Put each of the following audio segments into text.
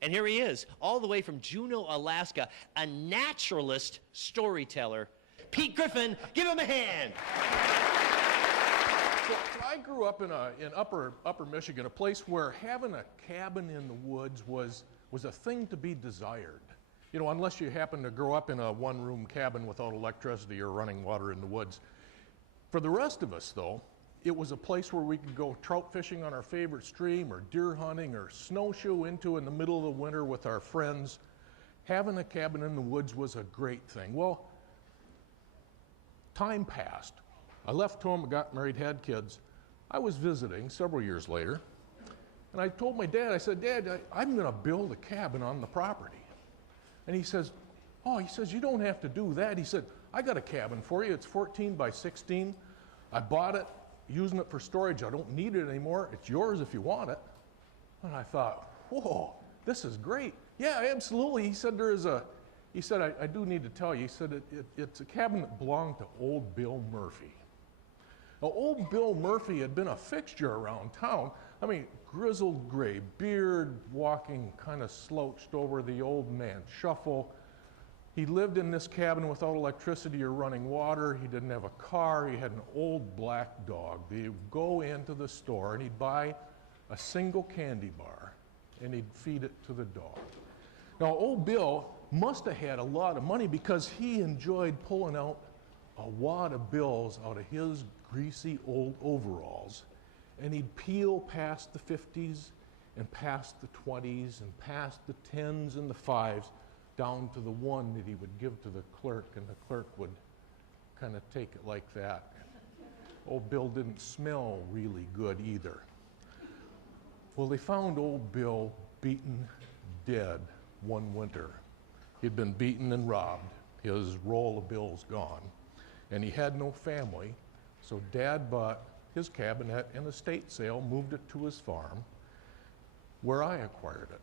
And here he is, all the way from Juneau, Alaska, a naturalist storyteller. Pete Griffin, give him a hand. So I grew up in upper Michigan, a place where having a cabin in the woods was a thing to be desired. You know, unless you happen to grow up in a one-room cabin without electricity or running water in the woods. For the rest of us, though, it was a place where we could go trout fishing on our favorite stream or deer hunting or snowshoe into in the middle of the winter with our friends. Having a cabin in the woods was a great thing. Well, time passed. I left home, got married, had kids. I was visiting several years later, and I told my dad, I said, Dad, I'm going to build a cabin on the property. And he says, you don't have to do that. He said, I got a cabin for you. It's 14 by 16. I bought it, using it for storage. I don't need it anymore. It's yours if you want it. And I thought, whoa, this is great. Yeah, absolutely. He said, I do need to tell you, he said, it's a cabin that belonged to old Bill Murphy. Now, old Bill Murphy had been a fixture around town. I mean, grizzled gray beard, walking kind of slouched over the old man shuffle. He lived in this cabin without electricity or running water. He didn't have a car. He had an old black dog. He'd go into the store and he'd buy a single candy bar and he'd feed it to the dog. Now, old Bill must have had a lot of money because he enjoyed pulling out a wad of bills out of his greasy old overalls, and he'd peel past the 50s and past the 20s and past the 10s and the 5s down to the one that he would give to the clerk, and the clerk would kind of take it like that. Old Bill didn't smell really good either. Well, they found old Bill beaten dead one winter. He'd been beaten and robbed. His roll of bills gone. And he had no family, so Dad bought his cabin at an estate sale, moved it to his farm, where I acquired it.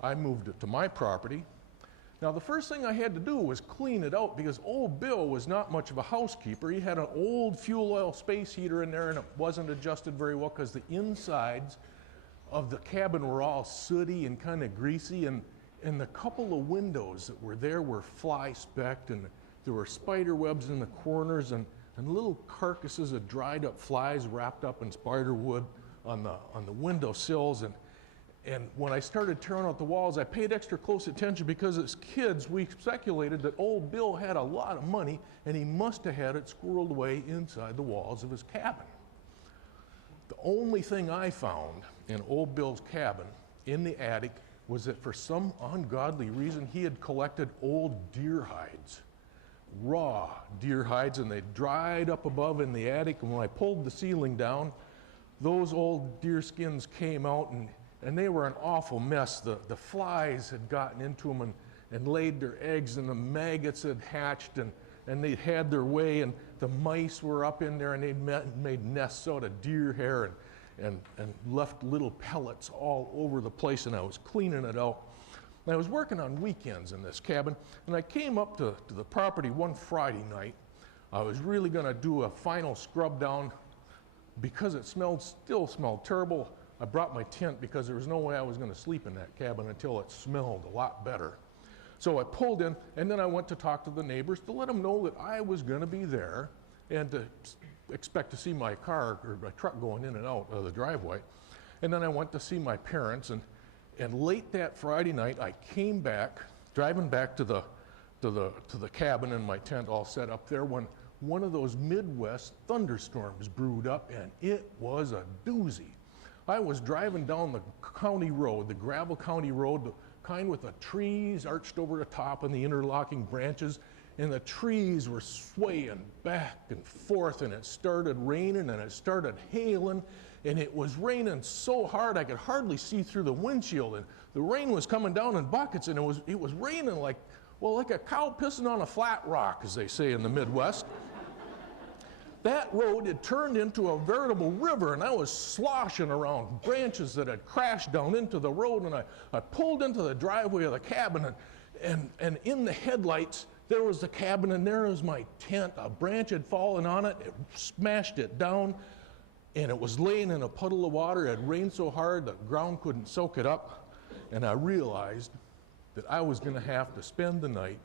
I moved it to my property. Now, the first thing I had to do was clean it out because old Bill was not much of a housekeeper. He had an old fuel oil space heater in there, and it wasn't adjusted very well because the insides of the cabin were all sooty and kind of greasy, and the couple of windows that were there were fly-specked, and there were spider webs in the corners and little carcasses of dried up flies wrapped up in spider wood on the window sills. And when I started tearing out the walls, I paid extra close attention because as kids, we speculated that old Bill had a lot of money and he must have had it squirreled away inside the walls of his cabin. The only thing I found in old Bill's cabin in the attic was that for some ungodly reason, he had collected old deer hides. Raw deer hides, and they dried up above in the attic, and when I pulled the ceiling down, those old deer skins came out, and they were an awful mess. The flies had gotten into them and laid their eggs, and the maggots had hatched, and they'd had their way, and the mice were up in there, and they made nests out of deer hair and left little pellets all over the place, and I was cleaning it out. And I was working on weekends in this cabin, and I came up to the property one Friday night. I was really going to do a final scrub down. Because it still smelled terrible, I brought my tent because there was no way I was going to sleep in that cabin until it smelled a lot better. So I pulled in, and then I went to talk to the neighbors to let them know that I was going to be there and to expect to see my car or my truck going in and out of the driveway. And then I went to see my parents, and late that Friday night, I came back, driving back to the cabin and my tent all set up there when one of those Midwest thunderstorms brewed up, and it was a doozy. I was driving down the county road, the gravel county road, the kind with the trees arched over the top and the interlocking branches, and the trees were swaying back and forth, and it started raining and it started hailing, and it was raining so hard I could hardly see through the windshield, and the rain was coming down in buckets, and it was raining like a cow pissing on a flat rock, as they say in the Midwest. That road had turned into a veritable river, and I was sloshing around branches that had crashed down into the road, and I pulled into the driveway of the cabin, and in the headlights, there was the cabin, and there was my tent. A branch had fallen on it, it smashed it down, and it was laying in a puddle of water. It had rained so hard the ground couldn't soak it up. and I realized that I was going to have to spend the night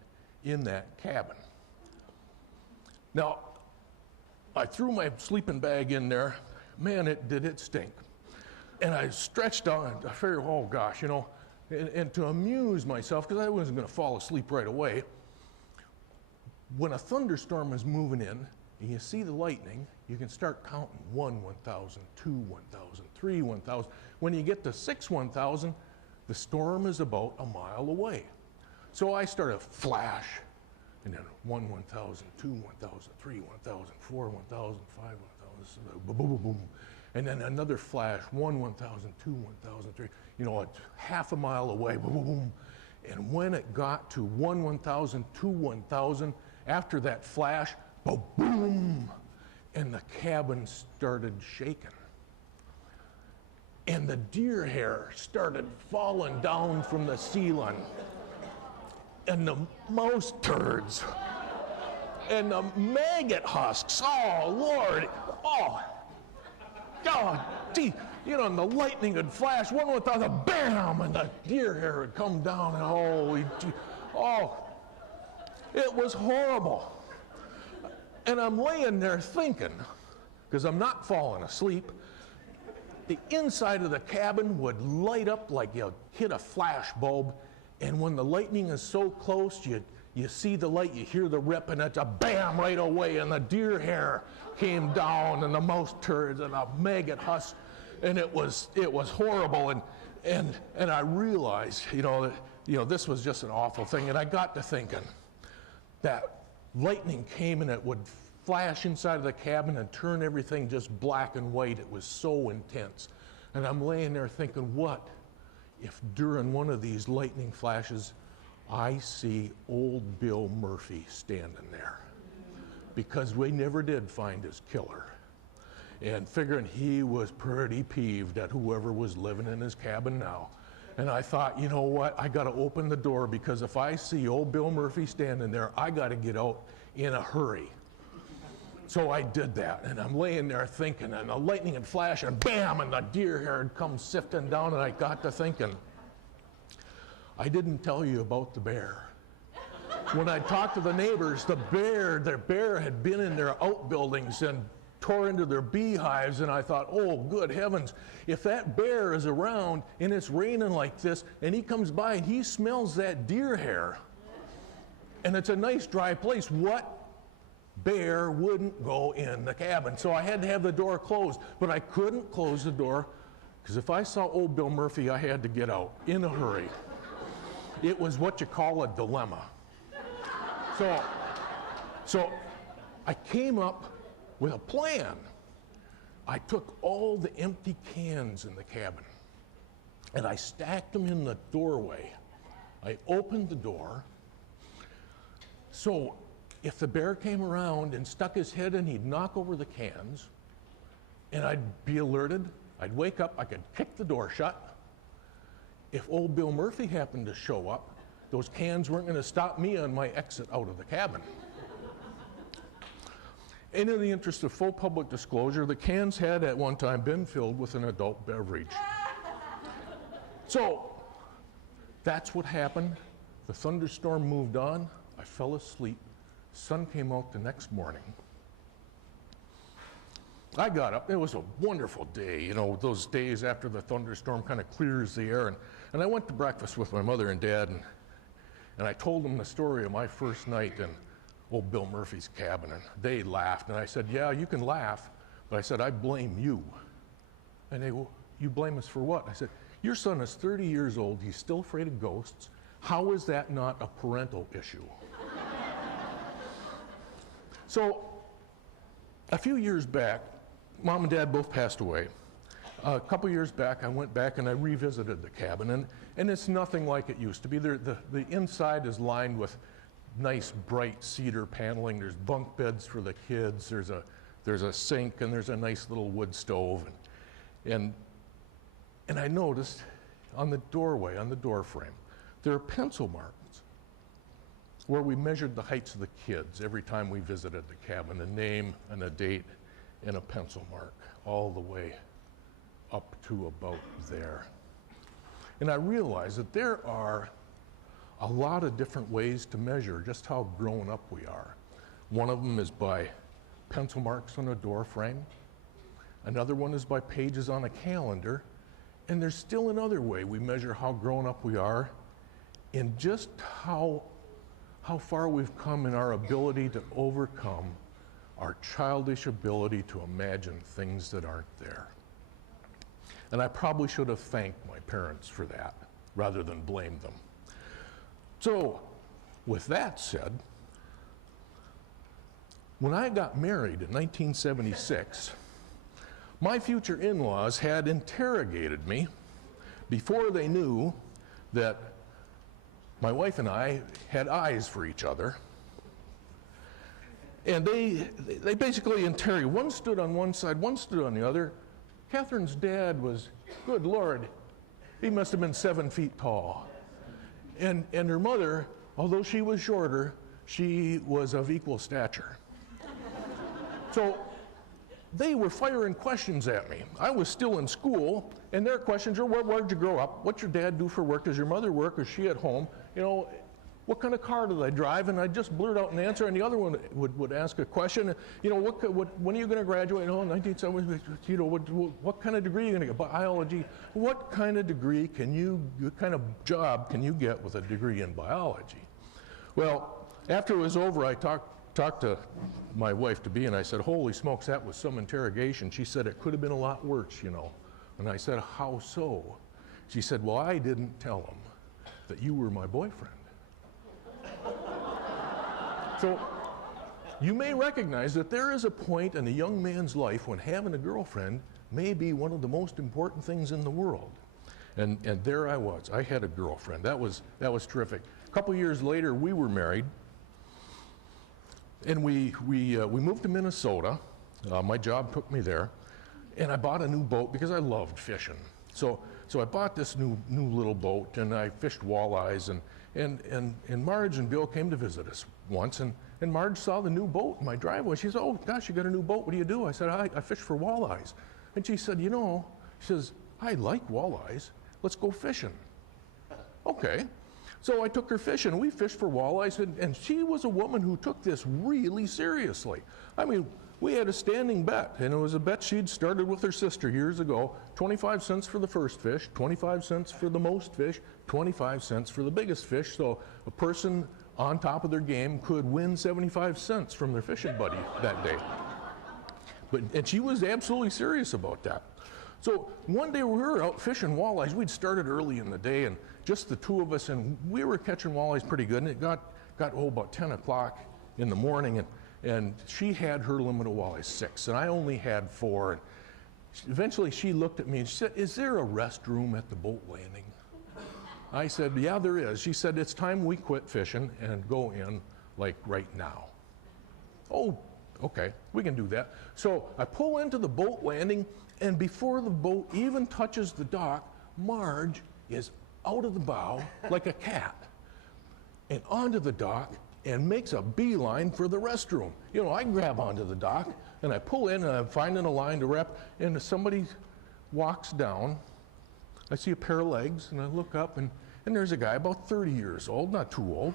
in that cabin. Now, I threw my sleeping bag in there. Man, did it stink. And I stretched out, and I figured, oh gosh, you know, and to amuse myself, because I wasn't going to fall asleep right away, when a thunderstorm is moving in, and you see the lightning, you can start counting 1, 1,000, 2, 1,000, 3, 1,000. When you get to 6, 1,000, the storm is about a mile away. So I started flash, and then 1, 1,000, 2, 1,000, 3, 1,000, 4, 1,000, 5, 1,000, boom, boom, boom, boom. And then another flash, 1, 1,000, 2, 1,000, 3, you know, it's half a mile away, boom, boom, boom. And when it got to 1, 1,000, 2, 1,000, after that flash, boom, boom, and the cabin started shaking. And the deer hair started falling down from the ceiling. And the mouse turds. And the maggot husks. Oh, Lord. Oh. God. Gee. You know, and the lightning would flash. 1, 1,000, bam! And the deer hair would come down. And oh. It was horrible. And I'm laying there thinking, because I'm not falling asleep, the inside of the cabin would light up like you hit a flash bulb, and when the lightning is so close, you see the light, you hear the rip, and it's a bam right away, and the deer hair came down, and the mouse turds, and a maggot husk, and it was horrible, and I realized, this was just an awful thing, and I got to thinking that lightning came and it would flash inside of the cabin and turn everything just black and white. It was so intense. And I'm laying there thinking, what if during one of these lightning flashes, I see old Bill Murphy standing there? Because we never did find his killer. And figuring he was pretty peeved at whoever was living in his cabin now. And I thought, you know what, I got to open the door, because if I see old Bill Murphy standing there, I got to get out in a hurry. So I did that, and I'm laying there thinking, and the lightning would flash, and bam, and the deer hair would come sifting down, and I got to thinking, I didn't tell you about the bear. When I talked to the neighbors, their bear had been in their outbuildings and tore into their beehives, and I thought, oh, good heavens, if that bear is around and it's raining like this, and he comes by and he smells that deer hair, and it's a nice dry place, what bear wouldn't go in the cabin? So I had to have the door closed, but I couldn't close the door, because if I saw old Bill Murphy, I had to get out in a hurry. It was what you call a dilemma. So I came up with a plan. I took all the empty cans in the cabin and I stacked them in the doorway. I opened the door, so if the bear came around and stuck his head in, he'd knock over the cans, and I'd be alerted. I'd wake up, I could kick the door shut. If old Bill Murphy happened to show up, those cans weren't going to stop me on my exit out of the cabin. And in the interest of full public disclosure, the cans had at one time been filled with an adult beverage. So that's what happened. The thunderstorm moved on. I fell asleep. Sun came out the next morning. I got up. It was a wonderful day. Those days after the thunderstorm kind of clears the air. And I went to breakfast with my mother and dad, and I told them the story of my first night in old Bill Murphy's cabin, and they laughed. And I said, yeah, you can laugh, but I said, I blame you. And they, well, you blame us for what? I said, your son is 30 years old. He's still afraid of ghosts. How is that not a parental issue? So a few years back, Mom and Dad both passed away. A couple years back, I went back and I revisited the cabin, and it's nothing like it used to be. The inside is lined with nice bright cedar paneling. There's bunk beds for the kids. There's a sink, and there's a nice little wood stove. And I noticed on the doorway, on the door frame, there are pencil marks where we measured the heights of the kids every time we visited the cabin, a name and a date and a pencil mark all the way up to about there. And I realized that there are a lot of different ways to measure just how grown up we are. One of them is by pencil marks on a door frame. Another one is by pages on a calendar. And there's still another way we measure how grown up we are in just how far we've come in our ability to overcome our childish ability to imagine things that aren't there. And I probably should have thanked my parents for that rather than blamed them. So, with that said, when I got married in 1976, my future in-laws had interrogated me before they knew that my wife and I had eyes for each other. And they basically interrogated. One stood on one side, one stood on the other. Catherine's dad was, good Lord, he must have been 7 feet tall. And her mother, although she was shorter, she was of equal stature. So they were firing questions at me. I was still in school, and their questions are, where'd you grow up? What's your dad do for work? Does your mother work? Is she at home? You know, what kind of car do they drive? And I just blurt out an answer, and the other one would ask a question. You know, when are you going to graduate? Oh, 1970. You know, what kind of degree are you going to get? Biology. What kind of degree what kind of job can you get with a degree in biology? Well, after it was over, I talked to my wife-to-be, and I said, holy smokes, that was some interrogation. She said, it could have been a lot worse, you know. And I said, how so? She said, well, I didn't tell them that you were my boyfriend. So you may recognize that there is a point in a young man's life when having a girlfriend may be one of the most important things in the world. And there I was. I had a girlfriend. That was terrific. A couple years later, we were married, and we moved to Minnesota. My job took me there, and I bought a new boat because I loved fishing. So I bought this new little boat, and I fished walleyes, and Marge and Bill came to visit us once, and Marge saw the new boat in my driveway. She said, oh gosh, you got a new boat, what do you do? I said, I fish for walleyes. And she said, you know, she says, I like walleyes, let's go fishing. Okay. So I took her fishing. We fished for walleyes, and she was a woman who took this really seriously. I mean, we had a standing bet, and it was a bet she'd started with her sister years ago. 25 cents for the first fish, 25 cents for the most fish, 25 cents for the biggest fish. So a person on top of their game could win 75 cents from their fishing buddy that day. And she was absolutely serious about that. So one day we were out fishing walleyes. We'd started early in the day, and just the two of us, and we were catching walleyes pretty good. And it got about 10 o'clock in the morning, and she had her limit of walleyes 6, and I only had 4. And eventually she looked at me and she said, is there a restroom at the boat landing? I said, yeah, there is. She said, it's time we quit fishing and go in, like, right now. Oh, okay, we can do that. So I pull into the boat landing, and before the boat even touches the dock, Marge is out of the bow like a cat and onto the dock and makes a beeline for the restroom. You know, I grab onto the dock, and I pull in, and I'm finding a line to wrap, and somebody walks down. I see a pair of legs, and I look up, and there's a guy about 30 years old, not too old,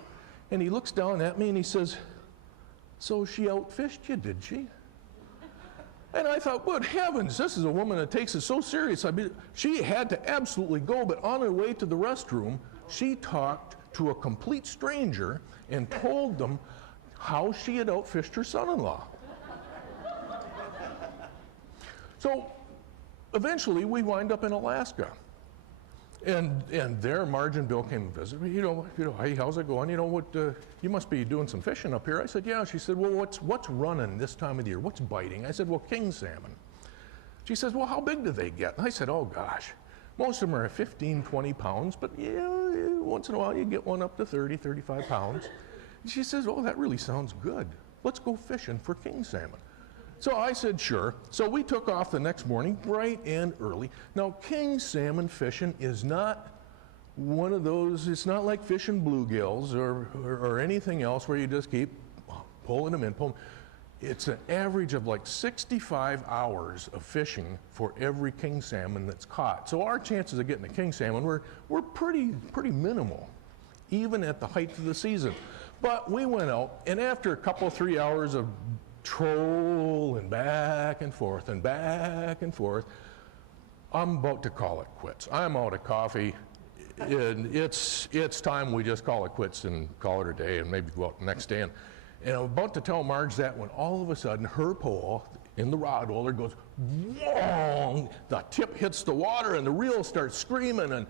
and he looks down at me, and he says, so she outfished you, did she? And I thought, good heavens, this is a woman that takes it so serious. I mean, she had to absolutely go, but on her way to the restroom, she talked to a complete stranger and told them how she had outfished her son-in-law. So eventually we wind up in Alaska. And there, Marge and Bill came and visited me. You know, hey, how's it going? You know what? You must be doing some fishing up here. I said, yeah. She said, well, what's running this time of the year? What's biting? I said, well, king salmon. She says, well, how big do they get? And I said, oh gosh, most of them are 15, 20 pounds, but yeah, once in a while you get one up to 30, 35 pounds. And she says, oh, that really sounds good. Let's go fishing for king salmon. So I said, sure. So we took off the next morning, bright and early. Now, king salmon fishing is not one of those, it's not like fishing bluegills or anything else where you just keep pulling them in. it's an average of like 65 hours of fishing for every king salmon that's caught. So our chances of getting a king salmon were pretty minimal, even at the height of the season. But we went out, and after a couple, 3 hours of trolling back and forth and back and forth, I'm about to call it quits. I'm out of coffee, and it's time we just call it quits and call it a day and maybe go out the next day. And I'm about to tell Marge that when all of a sudden her pole in the rod holder goes, whong! The tip hits the water and the reel starts screaming, and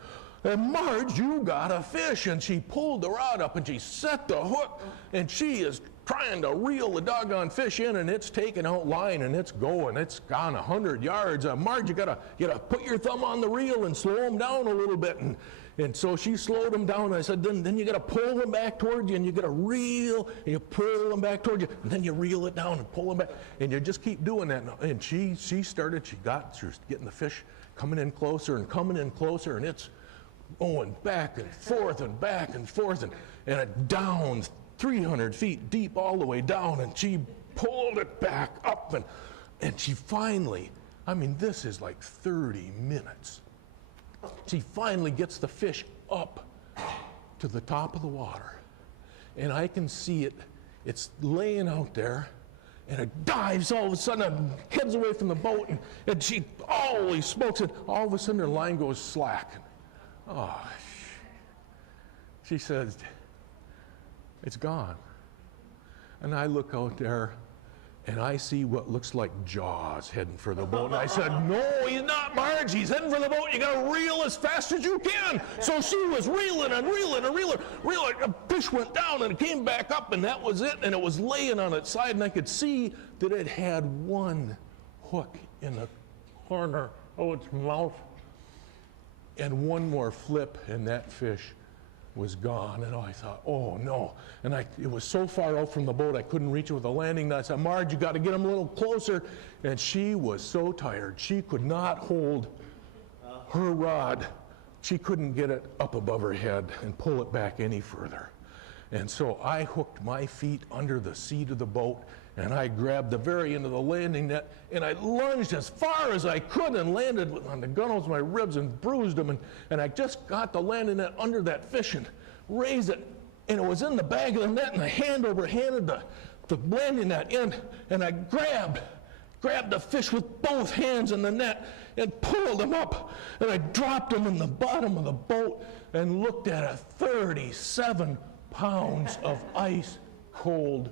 Marge, you got a fish. And she pulled the rod up and she set the hook, and she is trying to reel the doggone fish in, and it's taking out line and it's going. It's gone 100 yards. Marge, you gotta put your thumb on the reel and slow them down a little bit. And so she slowed them down. And I said, then you got to pull them back towards you, and you got to reel, and you pull them back towards you, and then you reel it down and pull them back, and you just keep doing that. And she was getting the fish coming in closer, and it's going back and forth and back and forth, and it down 300 feet deep all the way down, and she pulled it back up, and she finally, I mean, this is like 30 minutes. She finally gets the fish up to the top of the water, and I can see it. It's laying out there, and it dives all of a sudden and heads away from the boat, and she, holy smokes, and all of a sudden her line goes slack. Oh, she says, it's gone. And I look out there, and I see what looks like jaws heading for the boat. And I said, no, he's not, Marge. He's heading for the boat. You got to reel as fast as you can. So she was reeling and reeling and reeling. The fish went down and it came back up, and that was it. And it was laying on its side, and I could see that it had one hook in the corner of its mouth. And one more flip, and that fish was gone. And I thought, oh no. And it was so far out from the boat I couldn't reach it with a landing net. I said, Marge, you got to get him a little closer. And she was so tired she could not hold her rod. She couldn't get it up above her head and pull it back any further. And so I hooked my feet under the seat of the boat, and I grabbed the very end of the landing net, and I lunged as far as I could and landed on the gunnels of my ribs and bruised them. And I just got the landing net under that fish and raised it, and it was in the bag of the net, and I hand over handed the landing net in, and I grabbed the fish with both hands in the net and pulled him up, and I dropped him in the bottom of the boat and looked at it, 37 pounds of ice cold,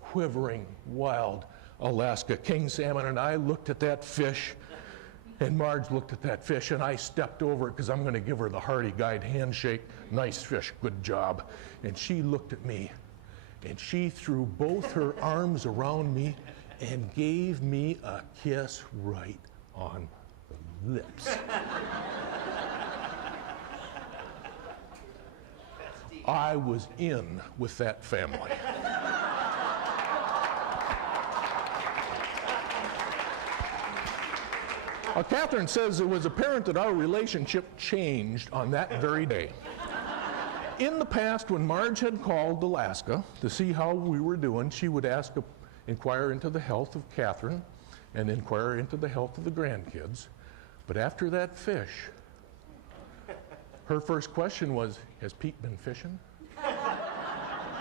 quivering, wild Alaska king salmon. And I looked at that fish, and Marge looked at that fish, and I stepped over it because I'm going to give her the Hardy Guide handshake. Nice fish, good job. And she looked at me, and she threw both her arms around me and gave me a kiss right on the lips. I was in with that family. Catherine says it was apparent that our relationship changed on that very day. In the past, when Marge had called Alaska to see how we were doing, she would inquire into the health of Catherine and inquire into the health of the grandkids. But after that fish, her first question was, has Pete been fishing?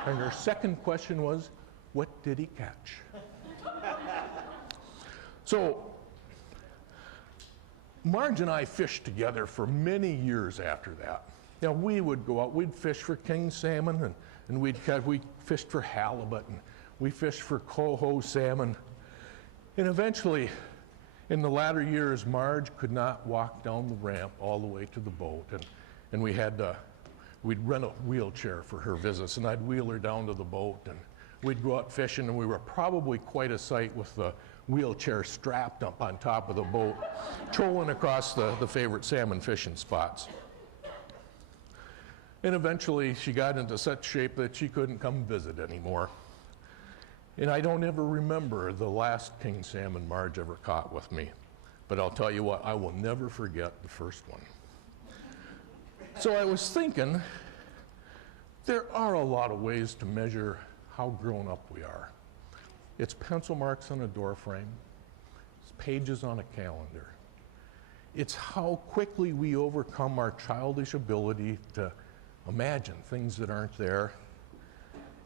And her second question was, what did he catch? So, Marge and I fished together for many years after that. Now, we would go out, we'd fish for king salmon, and we fished for halibut, and we fished for coho salmon. And eventually, in the latter years, Marge could not walk down the ramp all the way to the boat, and we'd rent a wheelchair for her visits, and I'd wheel her down to the boat, and we'd go out fishing, and we were probably quite a sight with the wheelchair strapped up on top of the boat, trolling across the favorite salmon fishing spots. And eventually she got into such shape that she couldn't come visit anymore. And I don't ever remember the last king salmon Marge ever caught with me. But I'll tell you what, I will never forget the first one. So I was thinking, there are a lot of ways to measure how grown up we are. It's pencil marks on a door frame. It's pages on a calendar. It's how quickly we overcome our childish ability to imagine things that aren't there.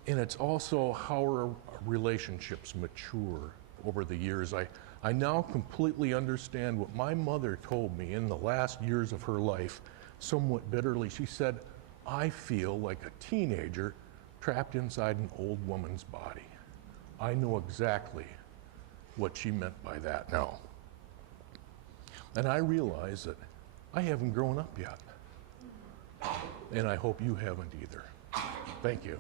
And it's also how our relationships mature over the years. I now completely understand what my mother told me in the last years of her life, somewhat bitterly. She said, I feel like a teenager trapped inside an old woman's body. I know exactly what she meant by that now. And I realize that I haven't grown up yet. And I hope you haven't either. Thank you.